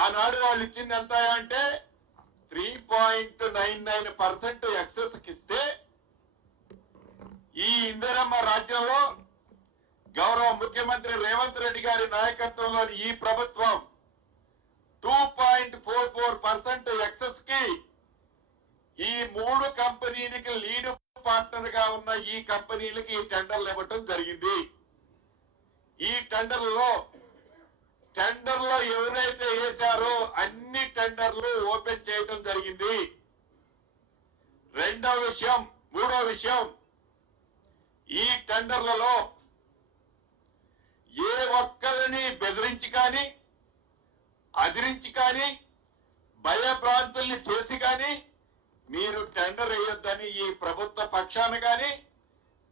ఆనాడు వాళ్ళు ఇచ్చింది ఎంత అంటే 3.99% ఎక్సెస్ ఇస్తే ఈ ఇందిరమ్మ రాజ్యంలో గౌరవ ముఖ్యమంత్రి రేవంత్ రెడ్డి గారి నాయకత్వంలోని ఈ ప్రభుత్వం 2.44% ఎక్సెస్ కి ఈ 3 కంపెనీలకి లీడ్ పార్ట్నర్ గా ఉన్న ఈ కంపెనీలకి టెండర్లు ఇవ్వటం జరిగింది. ఈ టెండర్లో ఎవరైతే వేశారో అన్ని టెండర్లు ఓపెన్ చేయటం జరిగింది. మూడో విషయం ఈ టెండర్లలో ఏ ఒక్కరిని బెదిరించి కానీ అదిరించి కానీ భయభ్రాంతుల్ని చేసి కానీ మీరు టెండర్ వేయొద్దని ఈ ప్రభుత్వ పక్షాన గాని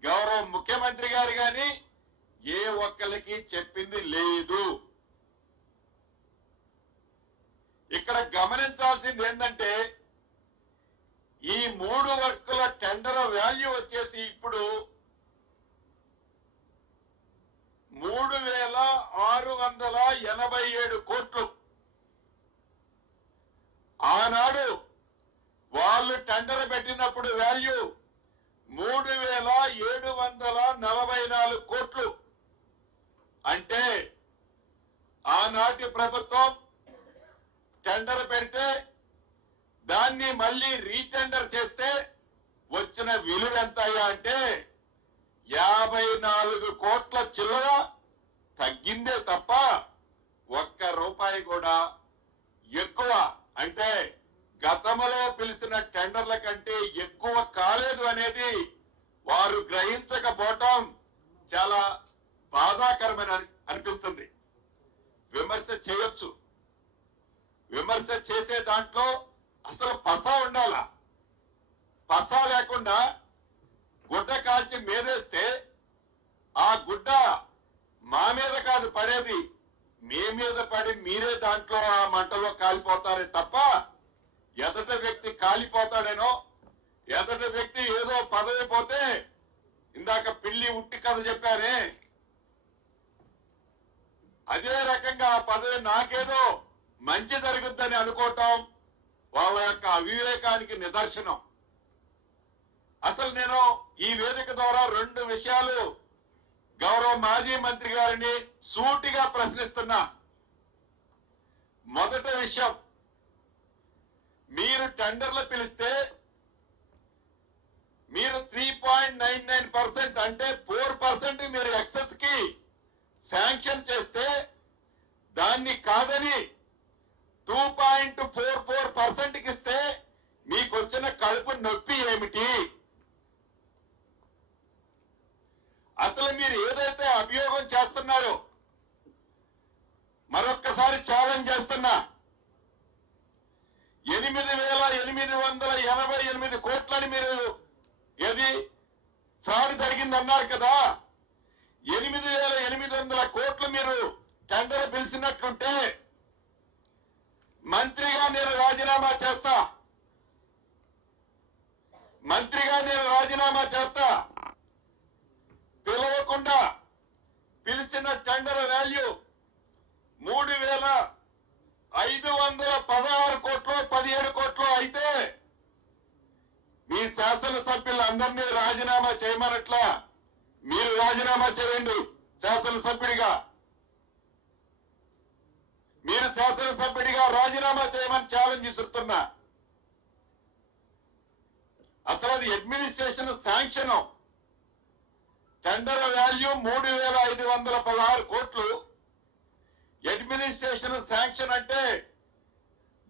గౌరవ ముఖ్యమంత్రి గారు గాని ఏ ఒక్కరికి చెప్పింది లేదు. ఇక్కడ గమనించాల్సింది ఏంటంటే ఈ 3 వర్కుల టెండర్ వాల్యూ వచ్చేసి ఇప్పుడు 3,687 కోట్లు. ఆనాడు వాళ్ళు టెండర్ పెట్టినప్పుడు వాల్యూ 3,744 కోట్లు. అంటే ఆనాటి ప్రభుత్వం టెండర్ పెడితే దాన్ని మళ్ళీ రీటెండర్ చేస్తే వచ్చిన విలువ ఎంత అంటే 54 కోట్ల చిల్లర తగ్గిందే తప్ప ₹1 కూడా ఎక్కువ అంటే గతంలో పిలిచిన టెండర్ల కంటే ఎక్కువ కాలేదు అనేది వారు గ్రహించకపోవటం చాలా బాధాకరమైన అనిపిస్తుంది. విమర్శ చేయొచ్చు, విమర్శ చేసే దాంట్లో అసలు పస ఉండాలా. పస లేకుండా గుడ్డ కాల్చి మేదేస్తే ఆ గుడ్డ మా మీద కాదు పడేది, మీ మీద పడి మీరే దాంట్లో ఆ మంటలో కాలిపోతారే తప్ప ఎదట వ్యక్తి కాలిపోతాడేనో, ఎదట వ్యక్తి ఏదో పదవి పోతే ఇందాక పిల్లి ఉట్టి కథ చెప్పారే అదే రకంగా ఆ పదవి నాకేదో మంచి జరుగుద్దని అనుకోవటం వాళ్ళ యొక్క అవివేకానికి నిదర్శనం. అసలు నేను ఈ వేదిక ద్వారా 2 విషయాలు గౌరవ మాజీ మంత్రి గారిని సూటిగా ప్రశ్నిస్తున్నా. మొదటి విషయం, మీరు టెండర్లు పిలిస్తే మీరు 3.99% అంటే 4% మీరు ఎక్సెస్ కి శాంక్షన్ చేస్తే దాన్ని కాదని 2.44% కి ఇస్తే మీకు వచ్చిన కడుపు నొప్పి ఏమిటి? అసలు మీరు ఏదైతే అభియోగం చేస్తున్నారో మరొక్కసారి ఛాలెంజ్ చేస్తున్నా, 8,888 కోట్లని మీరు ఏది ఫ్రాడ్ జరిగిందన్నారు కదా, 8,800 కోట్లు మీరు టెండర్ పిలిచినట్లుంటే మంత్రిగా నేను రాజీనామా చేస్తా, పిలవకుండా పిలిచిన టెండర్ వాల్యూ 3,516 కోట్లు 17 కోట్లు అయితే మీ శాసనసభ్యులందరినీ రాజీనామా చేయమనట్లా మీరు రాజీనామా చేయండి. మీరు శాసనసభ్యుడిగా రాజీనామా చేయమని ఛాలెంజ్ ఇస్తున్నా. అసలు అది అడ్మినిస్ట్రేషన్ శాంక్షన్, టెండర్ వాల్యూ 3,516 కోట్లు. అడ్మినిస్ట్రేషన్ శాంక్షన్ అంటే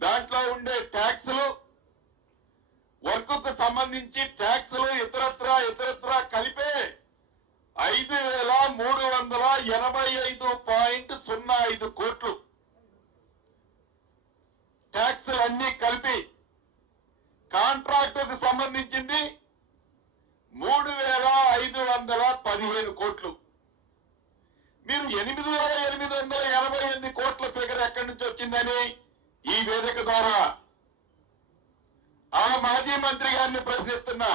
దాంట్లో ఉండే ట్యాక్సులు, వర్క్ కు సంబంధించి ట్యాక్సులు ఇతరత్రా కలిపే 5,385.05 కోట్లు ట్యాక్సులు అన్ని కలిపి. కాంట్రాక్టుకు సంబంధించింది 3,515 కోట్లు. మీరు 8,888 కోట్ల ఫిగర్ ఎక్కడి నుంచి వచ్చిందని ఈ వేదిక ద్వారా ఆ మాజీ మంత్రి గారిని ప్రశ్నిస్తున్నా.